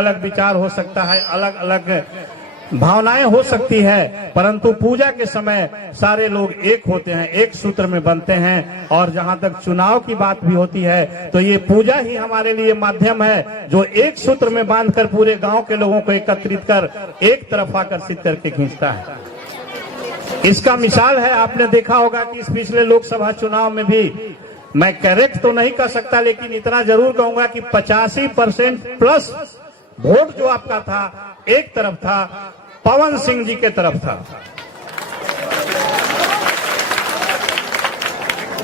अलग विचार हो सकता है, अलग अलग भावनाएं हो सकती है, परंतु पूजा के समय सारे लोग एक होते हैं, एक सूत्र में बनते हैं। और जहां तक चुनाव की बात भी होती है तो ये पूजा ही हमारे लिए माध्यम है जो एक सूत्र में बांधकर पूरे गांव के लोगों को एकत्रित कर एक तरफ आकर्षित करके खींचता है। इसका मिसाल है, आपने देखा होगा कि इस पिछले लोकसभा चुनाव में भी, मैं करेक्ट तो नहीं कर सकता लेकिन इतना जरूर कहूंगा कि 85% प्लस वोट जो आपका था एक तरफ था, पवन सिंह जी के तरफ था।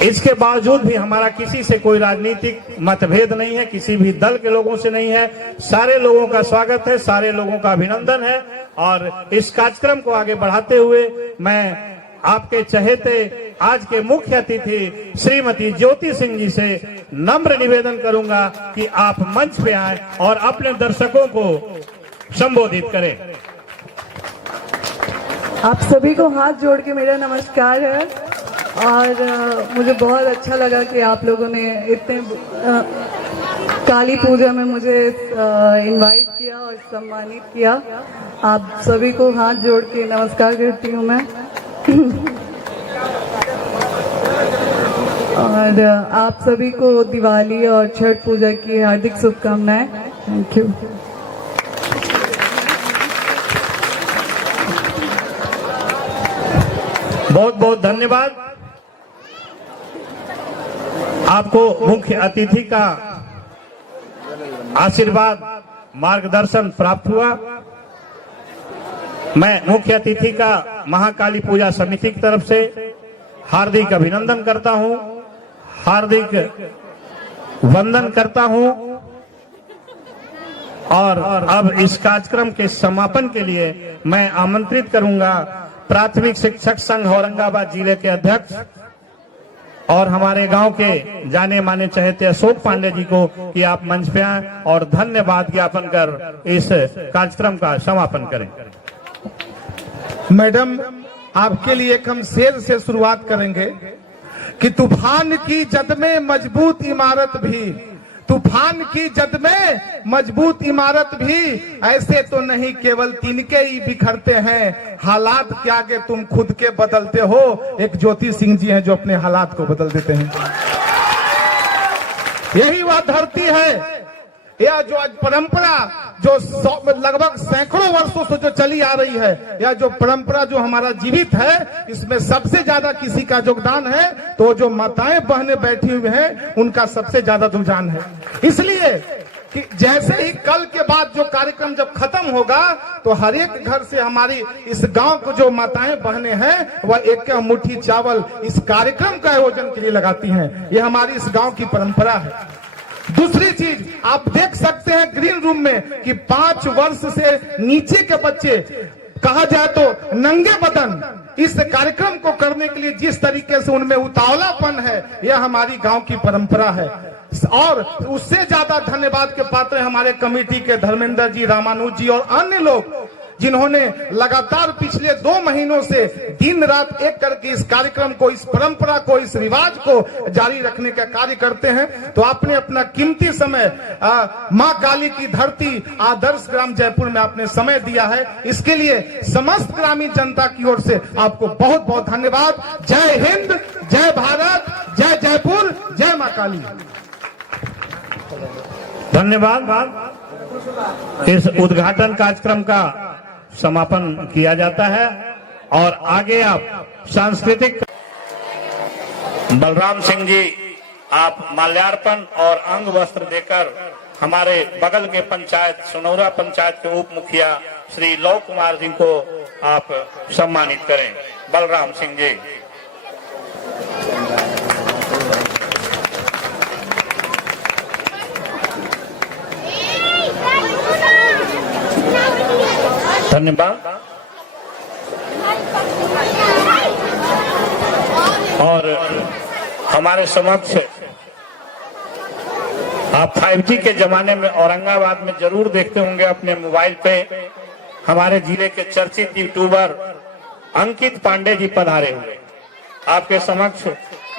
इसके बावजूद भी हमारा किसी से कोई राजनीतिक मतभेद नहीं है, किसी भी दल के लोगों से नहीं है। सारे लोगों का स्वागत है, सारे लोगों का अभिनंदन है। और इस कार्यक्रम को आगे बढ़ाते हुए मैं आपके चहेते आज के मुख्य अतिथि श्रीमती ज्योति सिंह जी से नम्र निवेदन करूंगा कि आप मंच पे आए और अपने दर्शकों को संबोधित करें। आप सभी को हाथ जोड़ के मेरा नमस्कार है। और मुझे बहुत अच्छा लगा कि आप लोगों ने इतने काली पूजा में मुझे इनवाइट किया और सम्मानित किया। आप सभी को हाथ जोड़ के नमस्कार करती हूँ मैं। और आप सभी को दिवाली और छठ पूजा की हार्दिक शुभकामनाएं। Thank you. बहुत बहुत धन्यवाद। आपको मुख्य अतिथि का आशीर्वाद मार्गदर्शन प्राप्त हुआ। मैं मुख्य अतिथि का महाकाली पूजा समिति की तरफ से हार्दिक अभिनंदन करता हूं, हार्दिक वंदन करता हूं। और अब इस कार्यक्रम के समापन के लिए मैं आमंत्रित करूंगा प्राथमिक शिक्षक संघ औरंगाबाद जिले के अध्यक्ष और हमारे गांव के जाने माने चहेते अशोक पांडे जी को कि आप मंच पे आएं और धन्यवाद ज्ञापन कर इस कार्यक्रम का समापन करें। मैडम, आपके लिए एक हम शेर से शुरुआत करेंगे कि तूफान की जद में मजबूत इमारत भी, तूफान की जद में मजबूत इमारत भी ऐसे तो नहीं केवल तिनके ही बिखरते हैं, हालात के आगे तुम खुद के बदलते हो। एक ज्योति सिंह जी हैं जो अपने हालात को बदल देते हैं। यही वह धरती है, यह जो आज परंपरा जो लगभग सैकड़ों वर्षों से जो चली आ रही है, यह जो परंपरा जो हमारा जीवित है, इसमें सबसे ज्यादा किसी का योगदान है तो जो माताएं बहनें बैठी हुई हैं उनका सबसे ज्यादा योगदान है। इसलिए कि जैसे ही कल के बाद जो कार्यक्रम जब खत्म होगा तो हर एक घर से हमारी इस गांव को जो माताएं बहनें हैं वह एक मुट्ठी चावल इस कार्यक्रम का आयोजन के लिए लगाती हैं। ये हमारी इस गांव की परंपरा है। दूसरी चीज आप देख सकते हैं ग्रीन रूम में कि 5 वर्ष से नीचे के बच्चे, कहा जाए तो नंगे बदन, इस कार्यक्रम को करने के लिए जिस तरीके से उनमें उतावलापन है, यह हमारी गांव की परंपरा है। और उससे ज्यादा धन्यवाद के पात्र हमारे कमेटी के धर्मेंद्र जी, रामानुज जी और अन्य लोग जिन्होंने लगातार पिछले 2 महीनों से दिन रात एक करके इस कार्यक्रम को, इस परंपरा को, इस रिवाज को जारी रखने का कार्य करते हैं। तो आपने अपना कीमती समय मां काली की धरती आदर्श ग्राम जयपुर में आपने समय दिया है, इसके लिए समस्त ग्रामीण जनता की ओर से आपको बहुत बहुत धन्यवाद। जय हिंद, जय भारत, जय जयपुर, जय मां काली। धन्यवाद। इस उद्घाटन कार्यक्रम का समापन किया जाता है और आगे आप सांस्कृतिक बलराम सिंह जी, आप माल्यार्पण और अंग वस्त्र देकर हमारे बगल के पंचायत सुनौरा पंचायत के उप मुखिया श्री लव कुमार जी को आप सम्मानित करें। बलराम सिंह जी। धन्यवाद। और हमारे समक्ष आप 5G के जमाने में औरंगाबाद में जरूर देखते होंगे अपने मोबाइल पे, हमारे जिले के चर्चित यूट्यूबर अंकित पांडे जी पधारे हुए। आपके समक्ष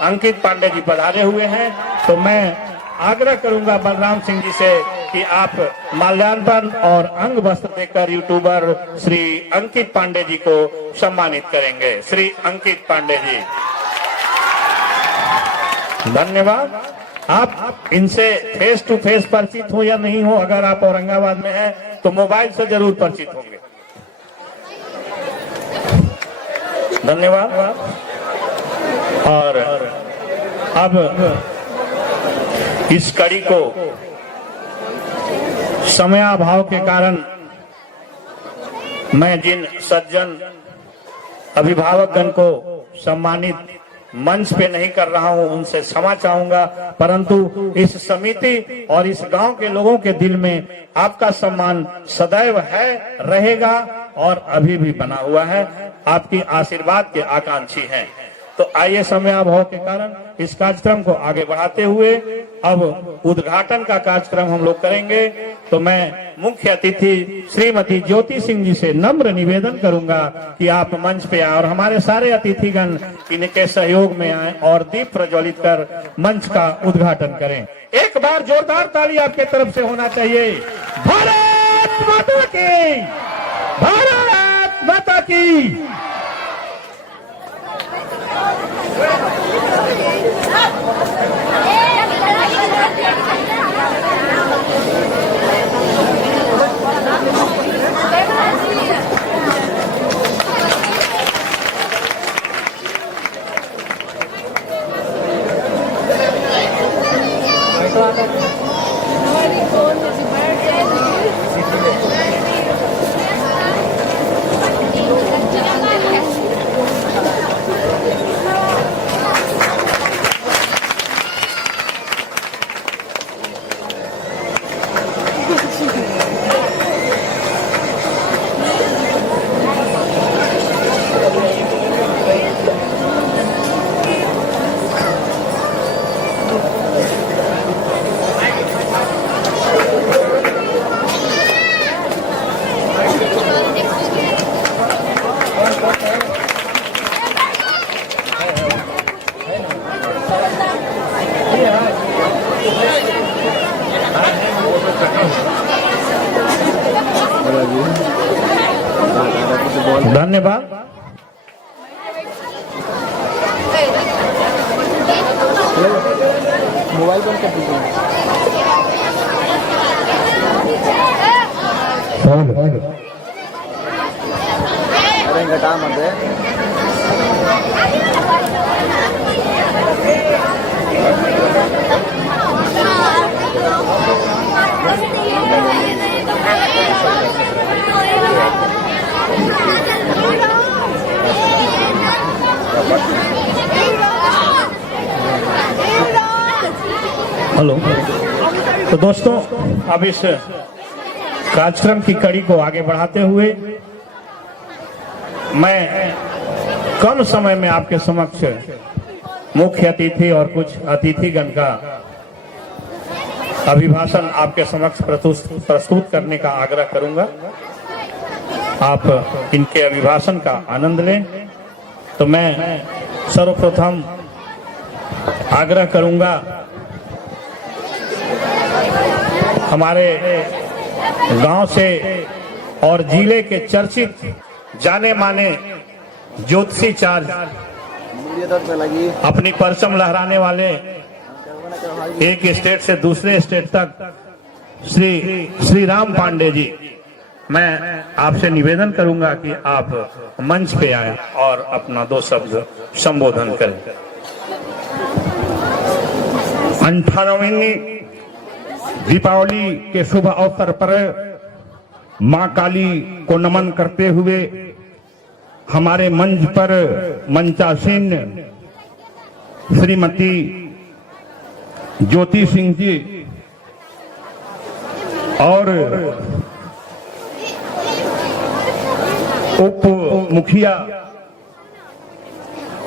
अंकित पांडे जी पधारे हुए हैं। तो मैं आग्रह करूंगा बलराम सिंह जी से कि आप माल्यार्पण और अंग वस्त्र देकर यूट्यूबर श्री अंकित पांडे जी को सम्मानित करेंगे। श्री अंकित पांडे जी, धन्यवाद। आप इनसे फेस टू फेस परिचित हो या नहीं हो, अगर आप औरंगाबाद में हैं तो मोबाइल से जरूर परिचित होंगे। धन्यवाद। और अब इस कड़ी को समयाभाव के कारण मैं जिन सज्जन अभिभावकगण को सम्मानित मंच पे नहीं कर रहा हूं उनसे क्षमा चाहूंगा, परंतु इस समिति और इस गांव के लोगों के दिल में आपका सम्मान सदैव है, रहेगा और अभी भी बना हुआ है। आपकी आशीर्वाद के आकांक्षी हैं। तो आइए समयाभाव के कारण इस कार्यक्रम को आगे बढ़ाते हुए अब उद्घाटन का कार्यक्रम हम लोग करेंगे। तो मैं मुख्य अतिथि श्रीमती ज्योति सिंह जी से नम्र निवेदन करूंगा कि आप मंच पे आए और हमारे सारे अतिथिगण इनके सहयोग में आए और दीप प्रज्वलित कर मंच का उद्घाटन करें। एक बार जोरदार ताली आपके तरफ से होना चाहिए। भारत माता की, भारत माता की। धन्यवाद। मोबाइल बंद कर दीजिए। अरे घटा मत दे। हेलो। तो दोस्तों, अब इस कार्यक्रम की कड़ी को आगे बढ़ाते हुए मैं कम समय में आपके समक्ष मुख्य अतिथि और कुछ अतिथिगण का अभिभाषण आपके समक्ष प्रस्तुत करने का आग्रह करूंगा। आप इनके अभिभाषण का आनंद लें। तो मैं सर्वप्रथम आग्रह करूंगा हमारे गांव से और जिले के चर्चित जाने माने ज्योतिषीचार्य, अपनी परचम लहराने वाले, एक स्टेट से दूसरे स्टेट तक श्री राम पांडे जी, मैं आपसे निवेदन करूंगा कि आप मंच पे आए और अपना 2 शब्द संबोधन करें। 98वीं दीपावली के शुभ अवसर पर मां काली को नमन करते हुए हमारे मंच पर मंचासीन श्रीमती ज्योति सिंह जी और उप मुखिया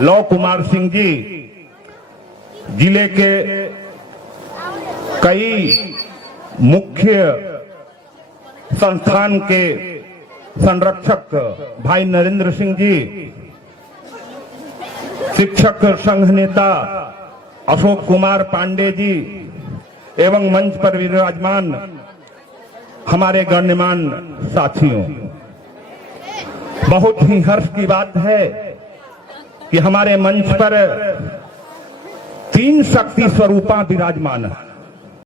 लव कुमार सिंह जी, जिले के कई मुख्य संस्थान के संरक्षक भाई नरेंद्र सिंह जी, शिक्षक संघ नेता अशोक कुमार पांडे जी एवं मंच पर विराजमान हमारे गण्यमान साथियों, बहुत ही हर्ष की बात है कि हमारे मंच पर 3 शक्ति स्वरूपा विराजमान है।